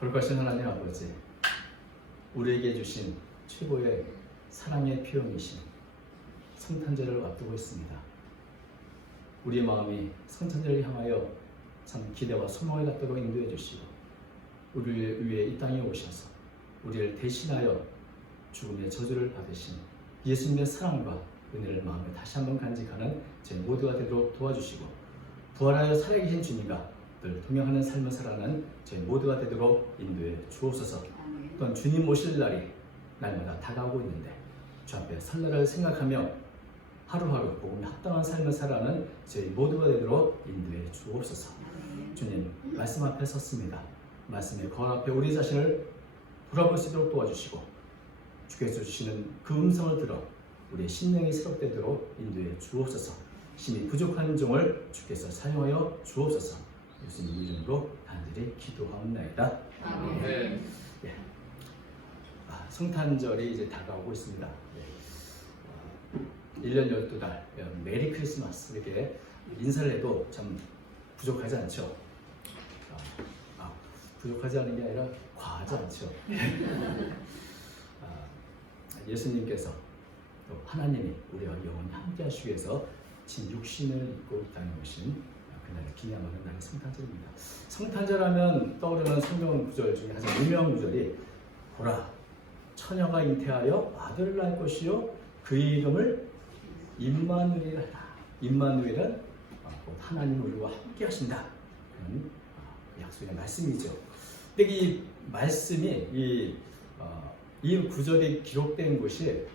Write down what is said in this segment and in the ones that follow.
거룩하신 하나님 아버지, 우리에게 주신 최고의 사랑의 표현이신 성탄절을 앞두고 있습니다. 우리의 마음이 성탄절을 향하여 참 기대와 소망을 갖도록 인도해 주시고, 우리를 위해 이 땅에 오셔서 우리를 대신하여 죽음의 저주를 받으신 예수님의 사랑과 은혜를 마음에 다시 한번 간직하는 저희 모두가 되도록 도와주시고, 부활하여 살아계신 주님과 늘 동행하는 삶을 살아가는 저희 모두가 되도록 인도해 주옵소서. 또한 주님 오실 날이 날마다 다가오고 있는데 주 앞에 설날을 생각하며 하루하루 복음에 합당한 삶을 살아가는 저희 모두가 되도록 인도해 주옵소서. 주님, 말씀 앞에 섰습니다. 말씀의 거울 앞에 우리 자신을 돌아볼 수 있도록 도와주시고, 주께서 주시는 그 음성을 들어 우리의 심령이 새롭되도록 인도해 주옵소서. 심히 부족한 종을 주께서 사용하여 주옵소서. 예수님 이름으로 간절히 기도하옵나이다. 아멘. 예. 성탄절이 이제 다가오고 있습니다. 1년 12달 메리 크리스마스 이렇게 인사를 해도 참 부족하지 않죠. 부족하지 않은 게 아니라 과하지 않죠. 예수님께서 또 하나님이 우리와 영원히 함께 하시기 위해서 진 육신을 입고 이 땅에 오신 그날을 기념하는 날이 성탄절입니다. 성탄절하면 떠오르는 성경 구절 중에 가장 유명한 구절이, 보라, 처녀가 잉태하여 아들을 낳을 것이요 그의 이름을 임마누엘이라 하라. 임마누엘은 곧 하나님 우리와 함께 하신다. 그런 약속의 말씀이죠. 근데 이 말씀이 이 구절이 기록된 곳이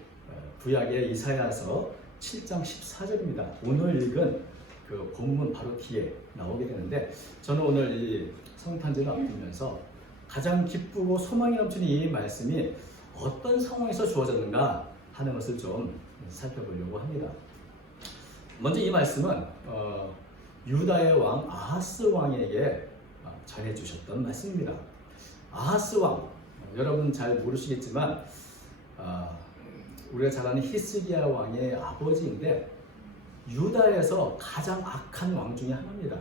구약의 이사야서 7장 14절입니다. 오늘 읽은 그 본문 바로 뒤에 나오게 되는데, 저는 오늘 이 성탄절을 앞두면서 가장 기쁘고 소망이 넘치는 이 말씀이 어떤 상황에서 주어졌는가 하는 것을 좀 살펴보려고 합니다. 먼저 이 말씀은 유다의 왕 아하스 왕에게 전해주셨던 말씀입니다. 아하스 왕, 여러분 잘 모르시겠지만 우리가 잘 아는 히스기야 왕의 아버지인데 유다에서 가장 악한 왕 중에 하나입니다.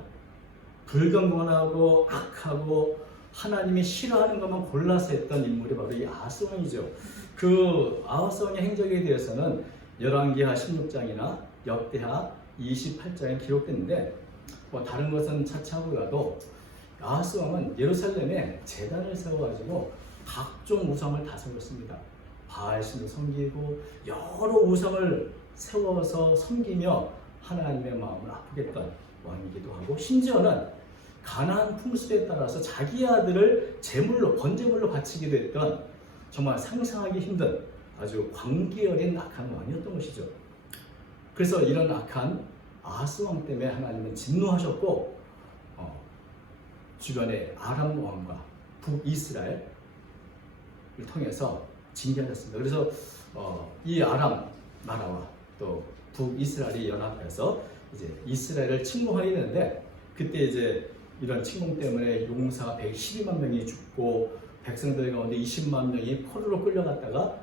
불경건하고 악하고 하나님이 싫어하는 것만 골라서 했던 인물이 바로 이 아하스 왕이죠. 그 아하스 왕의 행적에 대해서는 열왕기하 16장이나 역대하 28장에 기록됐는데, 다른 것은 차치하고라도 아하스 왕은 예루살렘에 제단을 세워가지고 각종 우상을 다 세웠습니다. 바알신을 섬기고 여러 우상을 세워서 섬기며 하나님의 마음을 아프게 했던 왕이기도 하고, 심지어는 가나안 풍습에 따라서 자기 아들을 제물로, 번제물로 바치기도 했던 정말 상상하기 힘든 아주 광기 어린 악한 왕이었던 것이죠. 그래서 이런 악한 아하스 왕 때문에 하나님은 진노하셨고, 주변의 아람 왕과 북이스라엘을 통해서 징계하셨습니다. 그래서 이 아람 나라와 또 북이스라엘이 연합해서 이제 이스라엘을 침공하게 되는데, 그때 이제 이런 침공 때문에 용사가 112만 명이 죽고 백성들 가운데 20만 명이 포로로 끌려갔다가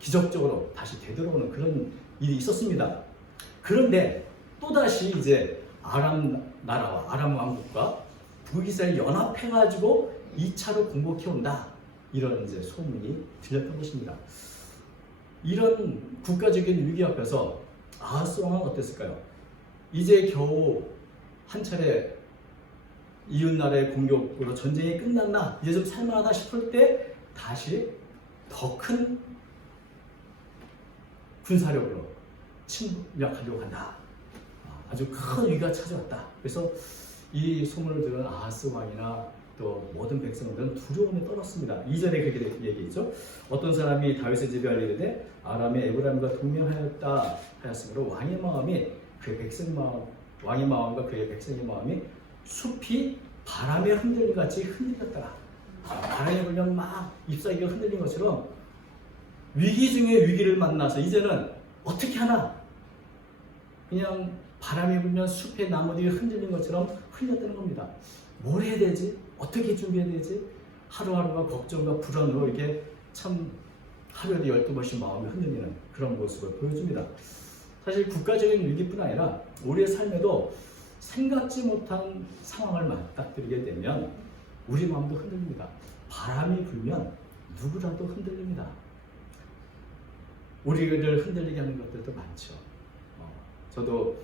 기적적으로 다시 되돌아오는 그런 일이 있었습니다. 그런데 또다시 이제 아람 나라와 아람 왕국과 북이스라엘 연합해가지고 2차로 공격해 온다, 이런 이제 소문이 들렸던 것입니다. 이런 국가적인 위기 앞에서 아하스 왕은 어땠을까요? 이제 겨우 한 차례 이웃나라의 공격으로 전쟁이 끝났나, 이제 좀 살만하다 싶을 때 다시 더 큰 군사력으로 침략하려고 한다. 아주 큰 위기가 찾아왔다. 그래서 이 소문을 들은 아하스 왕이나 또 모든 백성들은 두려움에 떨었습니다. 2절에 그렇게 얘기했죠. 어떤 사람이 다윗의 집에 알리되 아람의 에브라임과 동맹하였다 하였으므로 왕의 마음이 그의 백성 마음, 왕의 마음과 그의 백성의 마음이 숲이 바람에 흔들린 같이 흔들렸더라. 바람에 불면 막 잎사귀가 흔들린 것처럼 위기 중에 위기를 만나서 이제는 어떻게 하나, 그냥 바람이 불면 숲의 나무들이 흔들린 것처럼 흘렸다는 겁니다. 뭘 해야 되지? 어떻게 준비해야 되지? 하루하루가 걱정과 불안으로 이렇게 참 하루에도 12번씩 마음이 흔들리는 그런 모습을 보여줍니다. 사실 국가적인 위기뿐 아니라 우리의 삶에도 생각지 못한 상황을 맞닥뜨리게 되면 우리 마음도 흔들립니다. 바람이 불면 누구라도 흔들립니다. 우리를 흔들리게 하는 것들도 많죠. 저도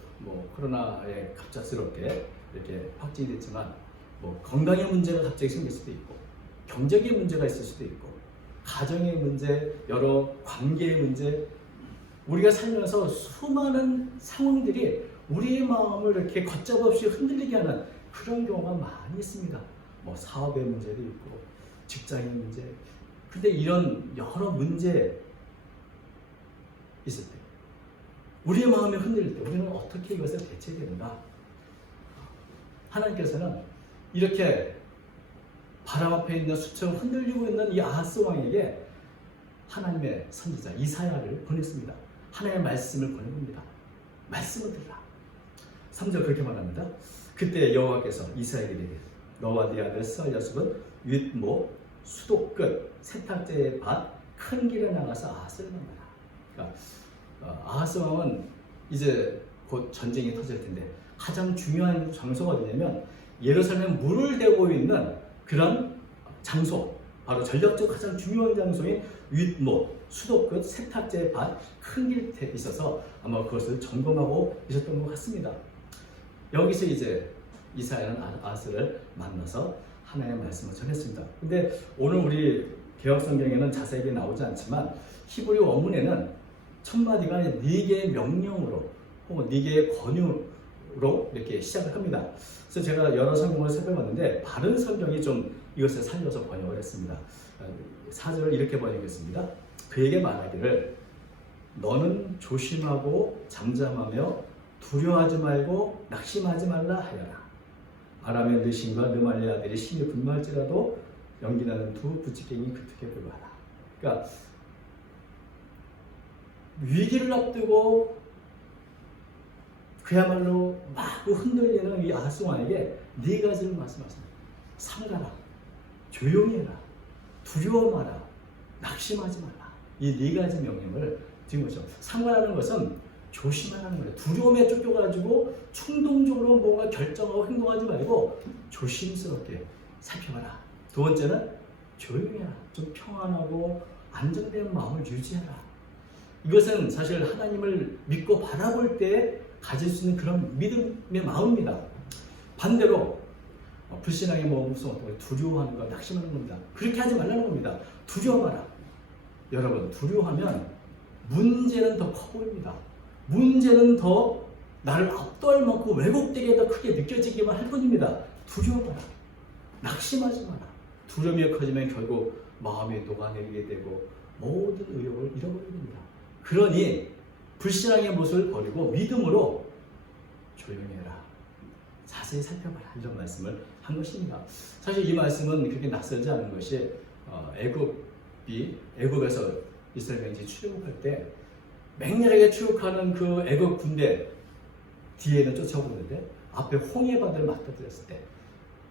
코로나에 갑작스럽게 이렇게 확진이 됐지만 건강의 문제가 갑자기 생길 수도 있고 경제의 문제가 있을 수도 있고 가정의 문제, 여러 관계의 문제, 우리가 살면서 수많은 상황들이 우리의 마음을 이렇게 걷잡없이 흔들리게 하는 그런 경우가 많이 있습니다. 사업의 문제도 있고 직장의 문제. 근데 이런 여러 문제 있을 때 우리의 마음이 흔들릴 때 우리는 어떻게 이것을 대처해야 되는가? 하나님께서는 이렇게 바람 앞에 있는 숲처럼 흔들리고 있는 이 아하스 왕에게 하나님의 선지자 이사야를 보냈습니다. 하나님의 말씀을 보냅니다. 말씀을 들으라. 3절 그렇게 말합니다. 그때 여호와께서 이사야에게 이르되 너와 네 아들 스알야숲은 윗목 수도 끝 세탁제의 밭 큰 길에 나가서 아하스를 만나라. 그러니까 아하스 왕은 이제 곧 전쟁이 터질 텐데 가장 중요한 장소가 어디냐면 예루살렘 물을 대고 있는 그런 장소, 바로 전략적으로 가장 중요한 장소인 윗목 수도 끝 세탁제의 밭 큰 길에 있어서 아마 그것을 점검하고 있었던 것 같습니다. 여기서 이제 이사야는 아하스를 만나서 하나님의 말씀을 전했습니다. 근데 오늘 우리 개혁성경에는 자세하게 나오지 않지만 히브리 원문에는 첫 마디가 네 개의 명령으로 혹은 네 개의 권유로 이렇게 시작을 합니다. 그래서 제가 여러 성경을 살펴봤는데 바른 성경이 좀 이것을 살려서 번역을 했습니다. 4절을 이렇게 번역했습니다. 그에게 말하기를 너는 조심하고 잠잠하며 두려워하지 말고 낙심하지 말라 하여라. 아람의 느신과 느말리 아들이 심히 분노할지라도 연기나는 두 부치갱이 그특에 불과하라. 그러니까 위기를 앞두고 그야말로 막 흔들리는 이 아하스 왕에게 네 가지를 말씀하십니다. 삼가라, 조용히 해라, 두려워 마라, 낙심하지 마라. 이 네 가지 명령을 드린 거죠. 삼가라는 것은 조심하라는 거예요. 두려움에 쫓겨가지고 충동적으로 뭔가 결정하고 행동하지 말고 조심스럽게 살펴봐라. 두 번째는 조용히 해라. 좀 평안하고 안정된 마음을 유지해라. 이것은 사실 하나님을 믿고 바라볼 때 가질 수 있는 그런 믿음의 마음입니다. 반대로 불신앙의 무서운 두려워하는 것, 낙심하는 겁니다. 그렇게 하지 말라는 겁니다. 두려워 마라. 여러분, 두려워하면 문제는 더 커 보입니다. 문제는 더 나를 압도할 만큼 왜곡되게 더 크게 느껴지기만 할 뿐입니다. 두려워 마라. 낙심하지 마라. 두려움이 커지면 결국 마음이 녹아내리게 되고 모든 의욕을 잃어버리게 됩니다. 그러니 불신앙의 모습을 버리고 믿음으로 조용히 해라. 자세히 살펴봐라. 이런 말씀을 한 것입니다. 사실 이 말씀은 그렇게 낯설지 않은 것이 애굽에서 이스라엘 백성이 출애굽할 때 맹렬하게 출애굽하는 그 애굽 군대 뒤에는 쫓아오는데 앞에 홍해 바다를 맞닥뜨렸을 때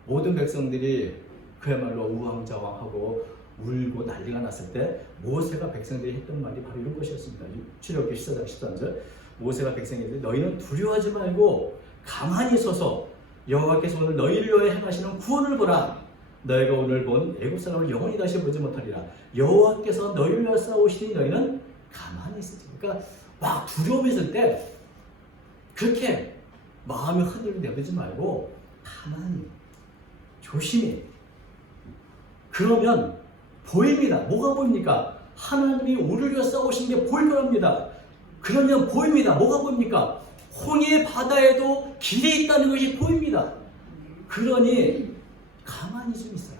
모든 백성들이 그야말로 우왕좌왕하고 울고 난리가 났을 때 모세가 백성들이 했던 말이 바로 이런 것이었습니다. 출애굽기 14장 13절 모세가 백성에게 너희는 두려워하지 말고 가만히 서서 여호와께서 오늘 너희를 위하여 행하시는 구원을 보라. 너희가 오늘 본 애굽 사람을 영원히 다시 보지 못하리라. 여호와께서 너희를 위하여 싸우시니 너희는 가만히 있으지. 그러니까 막 두려움이 있을 때 그렇게 마음의 흔들림 내버리지 말고 가만히 조심히. 그러면 보입니다. 뭐가 보입니까? 하나님이 우리를 위해 싸우신 게 보일 거랍니다. 그러면 보입니다. 뭐가 보입니까? 홍해 바다에도 길이 있다는 것이 보입니다. 그러니 가만히 좀 있어라.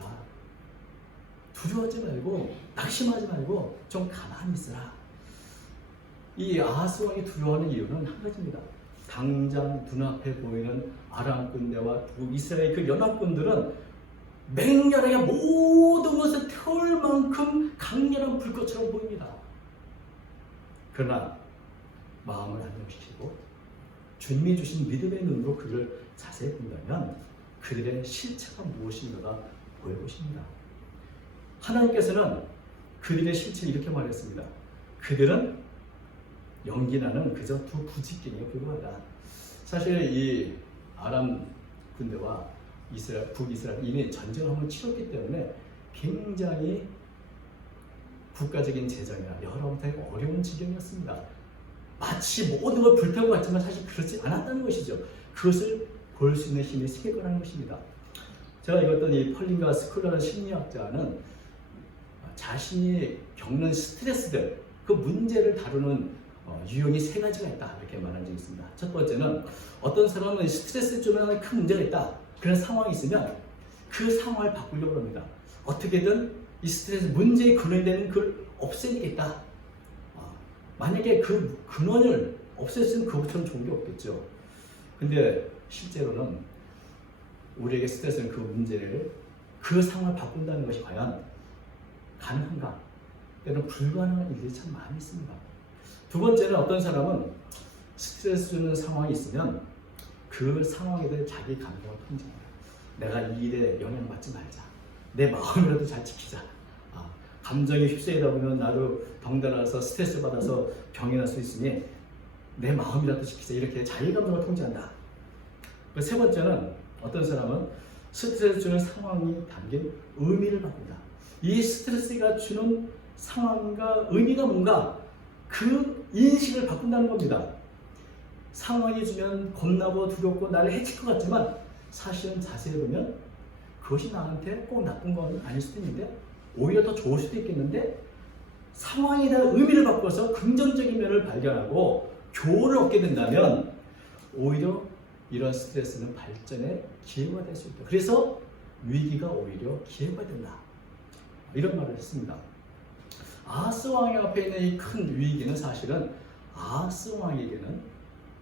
두려워하지 말고 낙심하지 말고 좀 가만히 있어라. 이 아하스 왕이 두려워하는 이유는 한 가지입니다. 당장 눈앞에 보이는 아람 군대와 이스라엘 그 연합군들은 맹렬하게 모든 것을 태울 만큼 강렬한 불꽃처럼 보입니다. 그러나 마음을 안정시키고 주님이 주신 믿음의 눈으로 그를 자세히 본다면 그들의 실체가 무엇인가가 보일 것입니다. 하나님께서는 그들의 실체를 이렇게 말했습니다. 그들은 연기나는 그저 두 부직갱이에 불과하다. 사실 이 아람 군대와 북이스라엘 이미 전쟁을 한번 치렀기 때문에 굉장히 국가적인 재정이나 여러 형태의 어려운 지경이었습니다. 마치 모든 걸 불태우고 갔지만 사실 그렇지 않았다는 것이죠. 그것을 볼 수 있는 힘이 생겼다는 것입니다. 제가 읽었던 이 펄린과 스쿨라는 심리학자는 자신이 겪는 스트레스들, 그 문제를 다루는 유형이 세 가지가 있다 이렇게 말한 적이 있습니다. 첫 번째는 어떤 사람은 스트레스 주변에 큰 문제가 있다, 그런 상황이 있으면 그 상황을 바꾸려고 합니다. 어떻게든 이 스트레스 문제의 근원이 되는 그걸 없애야겠다. 만약에 그 근원을 없앴으면 그것처럼 좋은 게 없겠죠. 근데 실제로는 우리에게 스트레스는 그 문제를, 그 상황을 바꾼다는 것이 과연 가능한가? 때로는 불가능한 일들이 참 많이 있습니다. 두 번째는 어떤 사람은 스트레스 주는 상황이 있으면 그 상황에 대해 자기 감정을 통제합니다. 내가 이 일에 영향받지 말자. 내 마음이라도 잘 지키자. 감정이 휩쓸리다 보면 나도 덩달아서 스트레스 받아서 병이 날 수 있으니 내 마음이라도 지키자. 이렇게 자기 감정을 통제한다. 세 번째는 어떤 사람은 스트레스 주는 상황이 담긴 의미를 바꾼다. 이 스트레스가 주는 상황과 의미가 뭔가 그 인식을 바꾼다는 겁니다. 상황이 주면 겁나고 두렵고 나를 해칠 것 같지만 사실은 자세히 보면 그것이 나한테 꼭 나쁜 건 아닐 수도 있는데 오히려 더 좋을 수도 있겠는데, 상황에 대한 의미를 바꿔서 긍정적인 면을 발견하고 교훈을 얻게 된다면 오히려 이런 스트레스는 발전의 기회가 될 수 있다. 그래서 위기가 오히려 기회가 된다. 이런 말을 했습니다. 아하스 왕의 앞에 있는 이 큰 위기는 사실은 아하스 왕에게는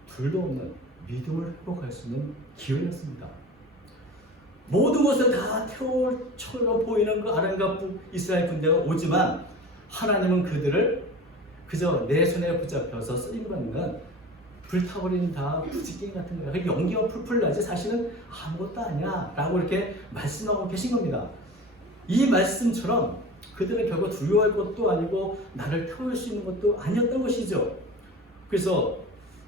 둘도 없는 믿음을 회복할 수 있는 기회였습니다. 모든 것을 다 태울처럼 보이는 그 아람과 북이스라엘 군대가 오지만 하나님은 그들을 그저 내 손에 붙잡혀서 쓰임받는 불타버린 다 부지깽이 같은 거야. 연기가 풀풀 나지 사실은 아무것도 아니야 라고 이렇게 말씀하고 계신 겁니다. 이 말씀처럼 그들은 결국 두려워할 것도 아니고 나를 태울 수 있는 것도 아니었던 것이죠. 그래서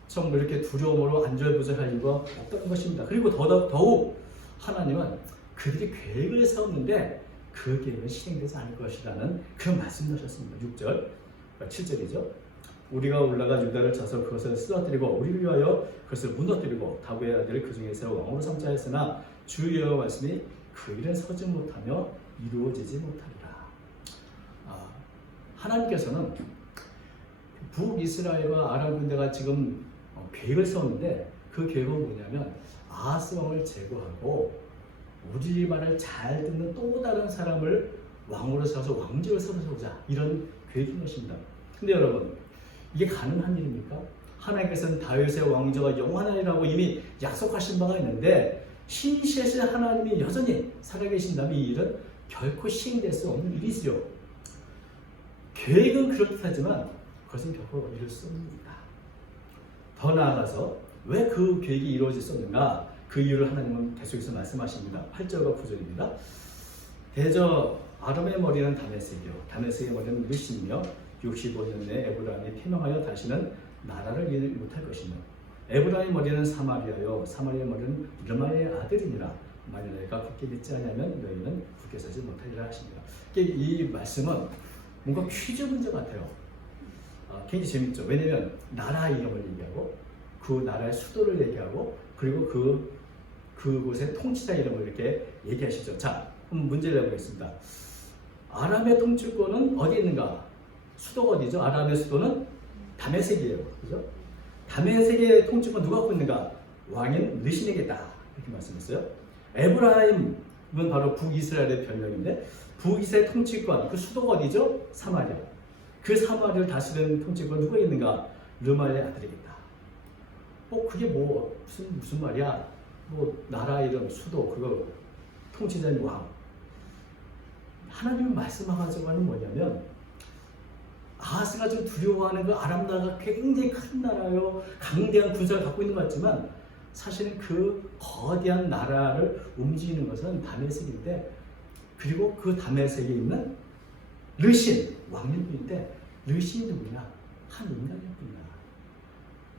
정말 이렇게 두려움으로 안절부절할 이유가 없다는 것입니다. 그리고 더욱 하나님은 그들이 계획을 세웠는데 그 계획은 실행되지 않을 것이라는 그런 말씀을 하셨습니다. 6절, 7절이죠. 우리가 올라가 유다를 쳐서 그것을 쓰러뜨리고 우리를 위하여 그것을 무너뜨리고 다윗의 아들을 그 중에 세워 왕으로 삼자 했으나 주 여호와 말씀이 그 일은 서지 못하며 이루어지지 못하리라. 하나님께서는 북이스라엘과 아람 군대가 지금 계획을 세웠는데 그 계획은 뭐냐면 아하스 왕을 제거하고 우리 말을 잘 듣는 또 다른 사람을 왕으로 세워서 왕조를 세우자, 이런 계획인 것입니다. 근데 여러분, 이게 가능한 일입니까? 하나님께서는 다윗의 왕조가 영원하리라고 이미 약속하신 바가 있는데 신실하신 하나님이 여전히 살아계신다면 이 일은 결코 시행될 수 없는 일이지요. 계획은 그렇듯하지만 그것은 결코 이룰 수 없습니다. 더 나아가서 왜 그 계획이 이루어질 수 없는가? 그 이유를 하나님은 계속해서 말씀하십니다. 8절과 9절입니다. 대저 아람의 머리는 다메섹이요 다메섹의 머리는 르신이며 65년 내 에브라임이 패망하여 다시는 나라를 이루지 못할 것이며 에브라임의 머리는 사마리아요 사마리아의 머리는 르말리의 아들이니라. 만일 너희가 굳게 믿지 않으면 너희는 굳게 서지 못하리라 하십니다. 이 말씀은 뭔가 퀴즈 문제 같아요. 굉장히 재밌죠. 왜냐하면 나라 이름을 얘기하고 그 나라의 수도를 얘기하고 그리고 그곳의 통치자 이름을 이렇게 얘기하시죠. 자, 그럼 문제를 내보겠습니다. 아람의 통치권은 어디 있는가? 수도가 어디죠? 아람의 수도는 다메섹이에요. 그죠? 다메섹의 통치권 누가 갖고 있는가? 왕인 르신에게 있다. 이렇게 말씀했어요. 에브라임은 바로 북이스라엘의 별명인데 북이스라엘 통치권, 그 수도가 어디죠? 사마리아. 그 사마리아를 다스리는 통치권 누가 있는가? 르말의 아들이겠다. 그게 무슨 말이야? 나라 이름, 수도, 그거 통치자인 왕. 하나님이 말씀하시는 건 뭐냐면 아하스가 좀 두려워하는 그 아람 나라가 굉장히 큰 나라요, 강대한 군사를 갖고 있는 것 같지만 사실은 그 거대한 나라를 움직이는 것은 다메섹인데, 그리고 그 다메섹에 있는 르신 왕일뿐인데 르신이 누구냐? 한 인간일뿐이야.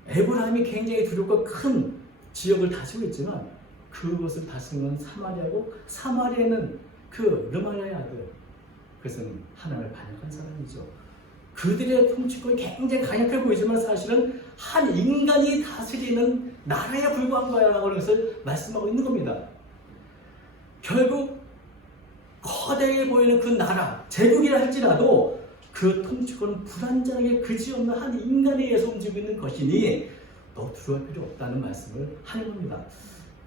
에브라임이 굉장히 두렵고 큰 지역을 다스리고 있지만 그것을 다스리는 사마리아고, 사마리아는 그 르말리아의 아들, 그것은 하나님을 반역한 사람이죠. 그들의 통치권이 굉장히 강력해 보이지만 사실은 한 인간이 다스리는 나라에 불과한 거야라고 하는 것을 말씀하고 있는 겁니다. 결국 거대해 보이는 그 나라, 제국이라 할지라도 그 통치권은 불완전하게 그지없는 한 인간에 의해서 움직이고 있는 것이니 너 두려울 필요 없다는 말씀을 하는 겁니다.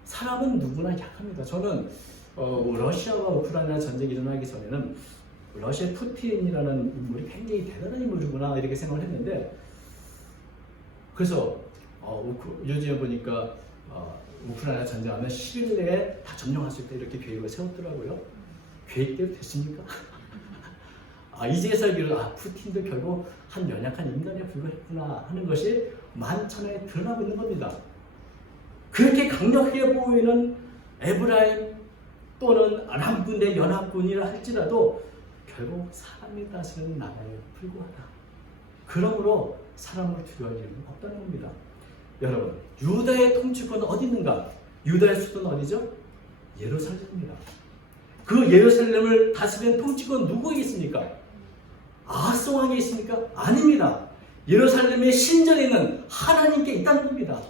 사람은 누구나 약합니다. 저는 러시아와 우크라이나 전쟁이 일어나기 전에는 러시아 푸틴이라는 인물이 굉장히 대단한 인물이구나 이렇게 생각을 했는데, 그래서 요즘에 보니까 우크라이나 전쟁하면 10일 내에 다 점령할 수 있다 이렇게 계획을 세웠더라고요. 계획대로 됐습니까? 이제서 알기로 푸틴도 결국 한 연약한 인간에 불과했구나 하는 것이 만천하에 드러나고 있는 겁니다. 그렇게 강력해 보이는 에브라임 또는 아람 군대 연합군이라 할지라도 결국 사람이 다스리는 나라에 불과하다. 그러므로 사람을 두려워할 일은 없다는 겁니다. 여러분, 유다의 통치권은 어디 있는가? 유다의 수도는 어디죠? 예루살렘입니다. 그 예루살렘을 다스리는 통치권 누구에게 있습니까? 아하스 왕에 있습니까? 아닙니다. 예루살렘의 신전에는 하나님께 있다는 겁니다.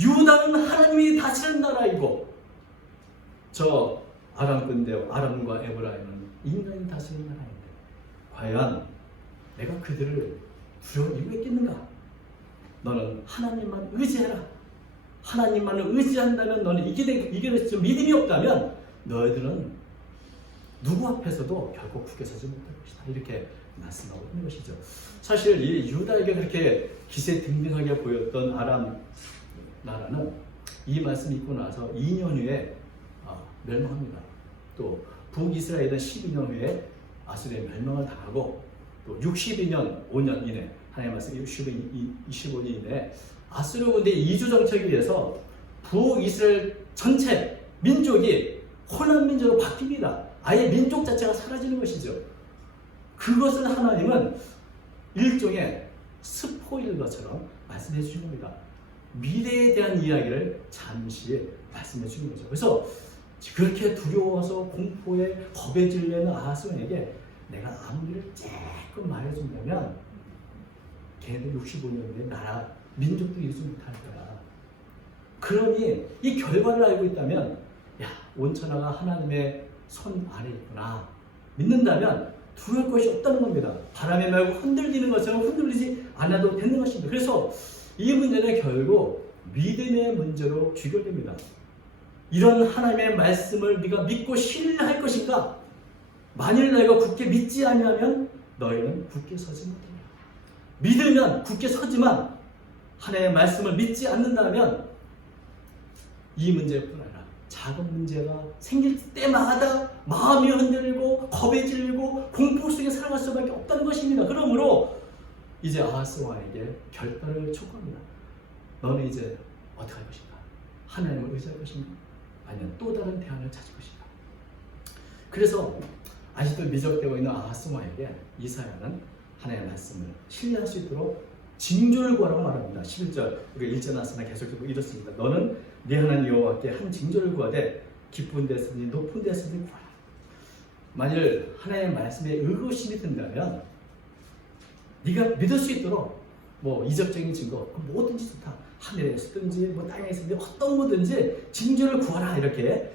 유다는 하나님이 다스리는 나라이고, 저 아람 군대, 아람과 에브라임은 인간이 다스리는 나라인데 과연 내가 그들을 두려울 이유가 있겠는가? 너는 하나님만 의지해라. 하나님만을 의지한다면 너는 이겨낼 수 믿음이 없다면 너희들은 누구 앞에서도 결국 굳게 서지 못할 것이다. 이렇게 말씀하고 있는 것이죠. 사실 이 유다에게 그렇게 기세등등하게 보였던 아람 나라는 이 말씀 읽고 나서 2년 후에 멸망합니다. 또 북이스라엘은 12년 후에 아수르의 멸망을 당하고, 또 62년 5년 이내, 하나님의 말씀 25년 이내 아수르 군대의 이주 정책에 의해서 북이스라엘 전체 민족이 호남 민족으로 바뀝니다. 아예 민족 자체가 사라지는 것이죠. 그것을 하나님은 일종의 스포일러처럼 말씀해 주신 겁니다. 미래에 대한 이야기를 잠시 말씀해 주는 거죠. 그래서 그렇게 두려워서 공포에 겁에 질리는 아하스왕에게 내가 아무리를 조금 말해준다면 걔네들 65년 후에 나라 민족도 이루지 못할 거야. 그러니 이 결과를 알고 있다면 온천하가 하나님의 손 아래 있구나 믿는다면 두려울 것이 없다는 겁니다. 바람에 말고 흔들리는 것처럼 흔들리지 않아도 되는 것입니다. 그래서 이 문제는 결국 믿음의 문제로 귀결됩니다. 이런 하나님의 말씀을 네가 믿고 신뢰할 것인가? 만일 너희가 굳게 믿지 아니하면 너희는 굳게 서지 못한다. 믿으면 굳게 서지만 하나님의 말씀을 믿지 않는다면 이 문제뿐 아니라 작은 문제가 생길 때마다 마음이 흔들리고 겁에 질리고 공포 속에 살아갈 수밖에 없다는 것입니다. 그러므로 이제 아하스 왕에게 결단을 촉구합니다. 너는 이제 어떻게 할 것인가? 하나님을 의지할 것인가? 아니면 또 다른 대안을 찾을 것인가? 그래서 아직도 미적되고 있는 아하스 왕에게 이사야는 하나님의 말씀을 신뢰할 수 있도록 징조를 구하라고 말합니다. 11절 우리가 읽어놨으나 계속해서 이렇습니다. 너는 네 하나님 여호와께 한 징조를 구하되 깊은 데서든지 높은 데서든지 구하라. 만일 하나님의 말씀에 의구심이 든다면 네가 믿을 수 있도록 이적적인 증거 뭐든지 좋다. 하늘에 있든지 땅에 있든지 어떤 거든지 징조를 구하라 이렇게.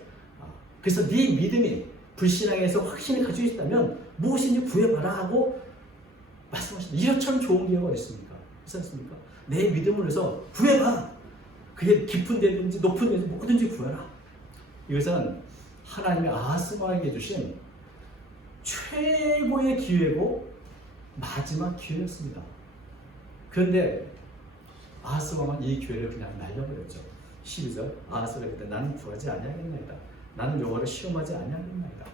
그래서 네 믿음이 불신앙에서 확신을 가지고 있다면 무엇인지 구해봐라 하고 말씀하십니다. 이것처럼 좋은 기회가 어디 있습니까? 그렇지 않습니까? 내 믿음을 해서 구해봐. 그게 깊은 데든지 높은 데든지 뭐든지 구해라. 이것은 하나님의 아하스 왕에게 주신 최고의 기회고 마지막 기회였습니다. 그런데 아하스 왕은 이 기회를 그냥 날려버렸죠. 12절 아하스가 그때 나는 구하지 아니하겠나이다. 나는 여호와를 시험하지 아니하겠나이다.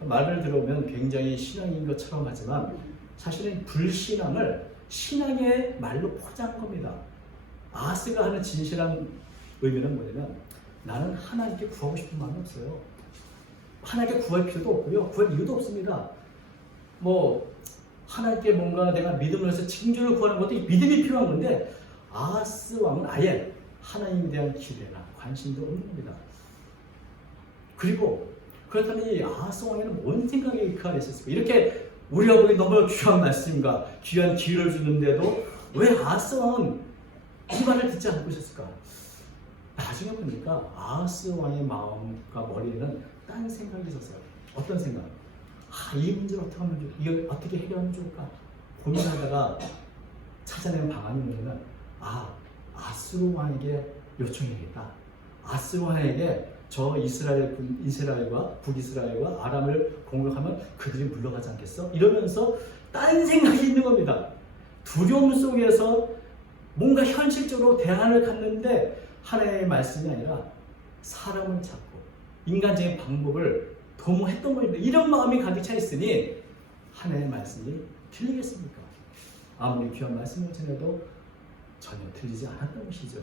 말을 들어보면 굉장히 신앙인 것처럼 하지만 사실은 불신앙을 신앙의 말로 포장한 겁니다. 아하스가 하는 진실한 의미는 뭐냐면 나는 하나님께 구하고 싶은 마음이 없어요. 하나님께 구할 필요도 없고요. 구할 이유도 없습니다. 하나님께 뭔가 내가 믿음을 해서 징조를 구하는 것도 믿음이 필요한 건데 아하스 왕은 아예 하나님에 대한 기대나 관심도 없는 겁니다. 그리고 그렇다면 이 아하스 왕에는 뭔 생각이 그 안에 있었을까? 이렇게 우리가 보기 너무 귀한 말씀과 귀한 기회를 주는데도 왜 아하스 왕은 이 말을 듣지 않고 있었을까? 나중에 보니까 아하스 왕의 마음과 머리에는 딴 생각이 있었어요. 어떤 생각? 이 문제를 어떻게 하면 좋을까? 이걸 어떻게 해결하면 좋을까? 고민하다가 찾아낸 방안이 뭐냐면 아수르 왕에게 요청해야겠다. 아수르 왕에게 저 이스라엘과 북이스라엘과 아람을 공격하면 그들이 물러가지 않겠어? 이러면서 딴 생각이 있는 겁니다. 두려움 속에서 뭔가 현실적으로 대안을 갖는데 하나님의 말씀이 아니라 사람을 찾고 인간적인 방법을 도모했던 겁니다. 이런 마음이 가득 차 있으니 하나님의 말씀이 틀리겠습니까? 아무리 귀한 말씀을 전해도 전혀 틀리지 않았던 것이죠.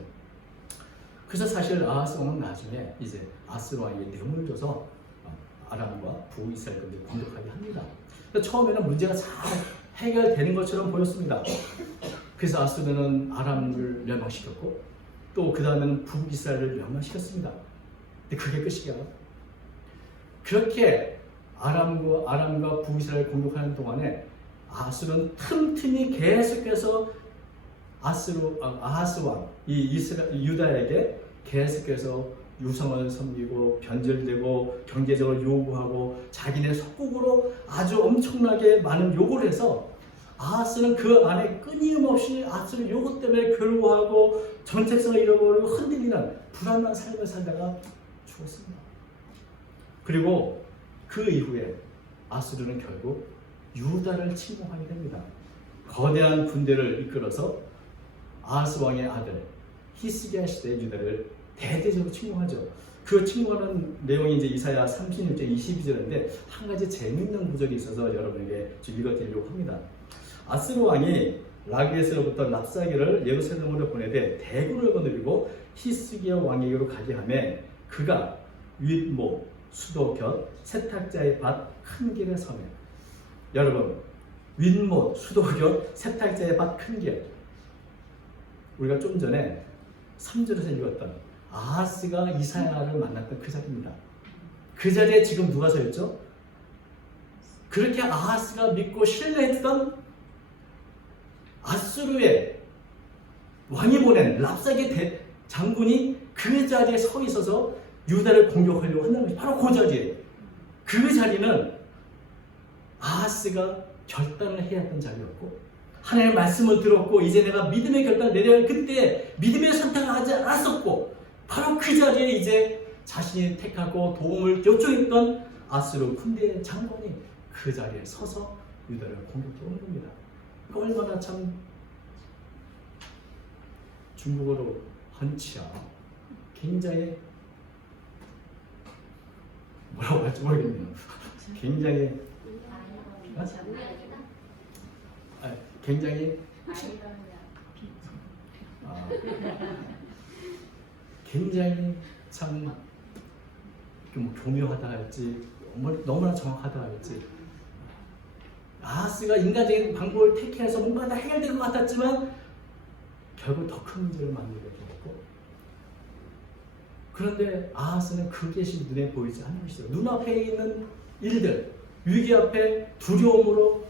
그래서 사실 아하스 왕은 나중에 이제 아수르 왕에게 뇌물을 줘서 아람과 북이스라엘 군대를 공격하게 합니다. 처음에는 문제가 잘 해결되는 것처럼 보였습니다. 그래서 아수르는 아람을 멸망시켰고 또 그 다음에는 북이스라엘을 멸망시켰습니다. 근데 그게 끝이야. 그렇게 아람과 북이스라엘을 공격하는 동안에 아수르는 틈틈이 계속해서 아하스 왕, 유다에게 계속해서 유성을 섬기고 변절되고 경제적으로 요구하고 자기네 속국으로 아주 엄청나게 많은 요구를 해서 아하스는 그 안에 끊임없이 아수르 요구 때문에 괴로워하고 정체성을 잃어버리고 흔들리는 불안한 삶을 살다가 죽었습니다. 그리고 그 이후에 아수르는 결국 유다를 침공하게 됩니다. 거대한 군대를 이끌어서 아하스 왕의 아들 히스기야 시대의 유다를 대대적으로 침공하죠. 그 침공하는 내용이 이제 이사야 36장 22절인데 한 가지 재미있는 구절이 있어서 여러분에게 좀 읽어드리려고 합니다. 아스루 왕이 라기에스로부터 랍사기를 예루살렘으로 보내되 대군을 거느리고 히스기야 왕에게로 가게 하며 그가 윗모 수도 곁 세탁자의 밭 큰 길에 서며 여러분 윗모 수도 곁 세탁자의 밭 큰 길 우리가 좀 전에 3절에서 읽었던 아하스가 이사야를 만났던 그 자리입니다. 그 자리에 지금 누가 서 있죠? 그렇게 아하스가 믿고 신뢰했던 아수르의 왕이 보낸 랍사기 장군이 그 자리에 서 있어서 유다를 공격하려고 한다는 것이 바로 그 자리에 그 자리는 아하스가 결단을 해야 했던 자리였고 하나님의 말씀을 들었고 이제 내가 믿음의 결단을 내려야 할 그때 믿음의 선택을 하지 않았었고 바로 그 자리에 이제 자신이 택하고 도움을 요청했던 아수르 군대 장군이 그 자리에 서서 유다를 공격해 온 겁니다. 얼마나 참 중국어로 헌치야 굉장히 뭐라고 할지 모르겠네요. 굉장히 굉장히 굉장히 참 교묘하다 할지 너무나 정확하다 할지 아하스가 인간적인 방법을 택해서 뭔가 다 해결될 것 같았지만 결국 더 큰 문제를 만들게 되었고 그런데 아하스는 그게 눈에 보이지 않는 것이죠. 눈앞에 있는 일들 위기 앞에 두려움으로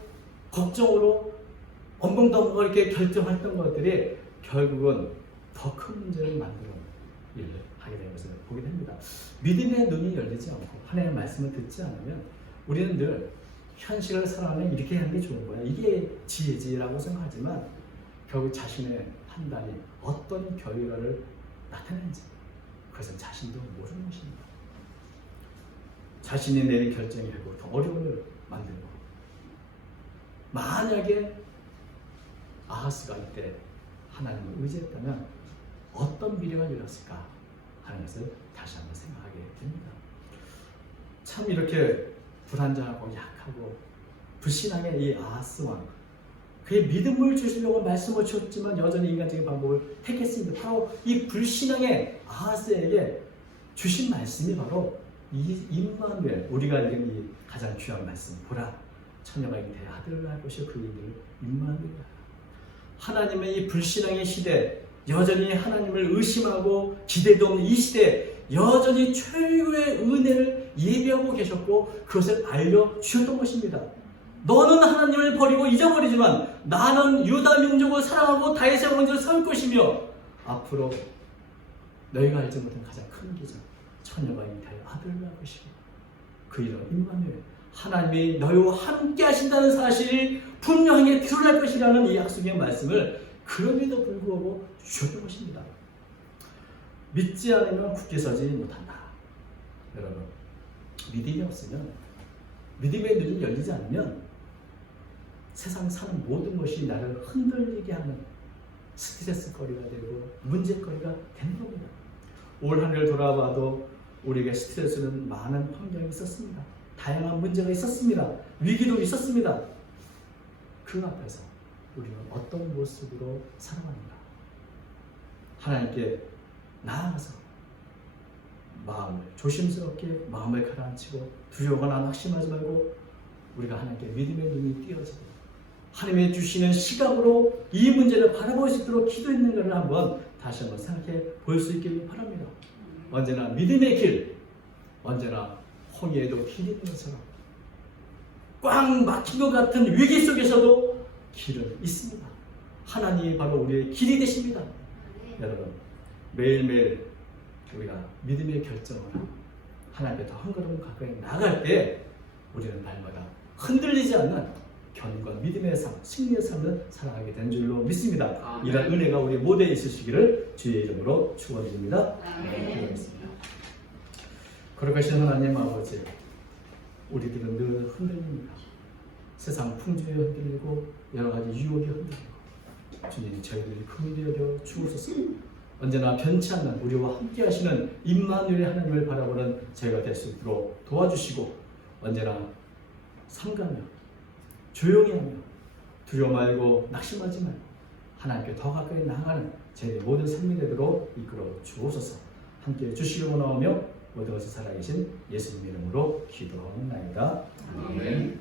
걱정으로 엉엉덩덩 이렇게 결정했던 것들이 결국은 더 큰 문제를 만드는 일을 하게 되는 것을 보게 됩니다. 믿음의 눈이 열리지 않고 하나님의 말씀을 듣지 않으면 우리는 늘 현실을 살아가면 이렇게 하는 게 좋은 거야. 이게 지혜지라고 생각하지만 결국 자신의 판단이 어떤 결과를 나타내는지 그것은 자신도 모르는 것입니다. 자신이 내린 결정이 결국 더 어려운 일을 만들고 만약에 아하스가 이때 하나님을 의지했다면 어떤 미래가 열렸을까 하는 것을 다시 한번 생각하게 됩니다. 참 이렇게 불안정하고 약하고 불신앙의 이 아하스 왕 그의 믿음을 주시려고 말씀을 주었지만 여전히 인간적인 방법을 택했습니다. 바로 이 불신앙의 아하스에게 주신 말씀이 바로 이 임마누엘 우리가 읽은 이 가장 귀한 말씀 보라 처녀가 잉태해 아들을 낳을 것이요 그 이름을 임마누엘 하나님의 이 불신앙의 시대 여전히 하나님을 의심하고 기대도 없는 이 시대에 여전히 최고의 은혜를 예비하고 계셨고 그것을 알려주셨던 것입니다. 너는 하나님을 버리고 잊어버리지만 나는 유다 민족을 사랑하고 다윗의 왕조를 세울 것이며 앞으로 너희가 알지 못한 가장 큰 기적 처녀가 잉태하여 아들을 낳을 것이고 그 이름 임마누엘 하나님이 너희와 함께 하신다는 사실이 분명하게 드러날 것이라는 이 약속의 말씀을 그럼에도 불구하고 주셨던 것입니다. 믿지 않으면 굳게 서지 못한다. 여러분, 믿음이 없으면, 믿음의 눈이 열리지 않으면 세상 사는 모든 것이 나를 흔들리게 하는 스트레스거리가 되고 문제거리가 되는 겁니다. 올 한 해를 돌아봐도 우리에게 스트레스는 많은 환경이 있었습니다. 다양한 문제가 있었습니다. 위기도 있었습니다. 그 앞에서 우리는 어떤 모습으로 살아갑니까? 하나님께 나아가서 마음을 조심스럽게 마음을 가라앉히고 두려워하거나 낙심하지 말고 우리가 하나님께 믿음의 눈이 띄어지고 하나님의 주시는 시각으로 이 문제를 바라볼 수 있도록 기도했는 것을 한번 다시 한번 생각해 볼 수 있기를 바랍니다. 언제나 믿음의 길, 언제나 홍해에도 길이 있는 것처럼 꽉 막힌 것 같은 위기 속에서도 길은 있습니다. 하나님이 바로 우리의 길이 되십니다. 여러분, 매일매일 우리가 믿음의 결정을 하고 하나님께 더 한 걸음 가까이 나갈 때 우리는 날마다 흔들리지 않는 견과 믿음의 삶, 승리의 삶을 살아가게 된 줄로 믿습니다. 이런 은혜가 우리 모두에 있으시기를 주의 이름으로 축원드립니다. 기도하겠습니다. 거룩하신 하나님 아버지, 우리들은 늘 흔들립니다. 세상 풍조에 흔들리고 여러 가지 유혹에 흔들리고 주님 저희들이 긍휼히 여겨 주옵소서. 언제나 변치 않는 우리와 함께 하시는 임마누엘 하나님을 바라보는 저희가 될 수 있도록 도와주시고 언제나 삼가며 조용히 하며 두려워 말고 낙심하지 말고 하나님께 더 가까이 나아가는 저희의 모든 삶이 되도록 이끌어 주옵소서. 함께 주시기 원하오며 모든 것을 살아계신 예수님 이름으로 기도하옵나이다. 아멘.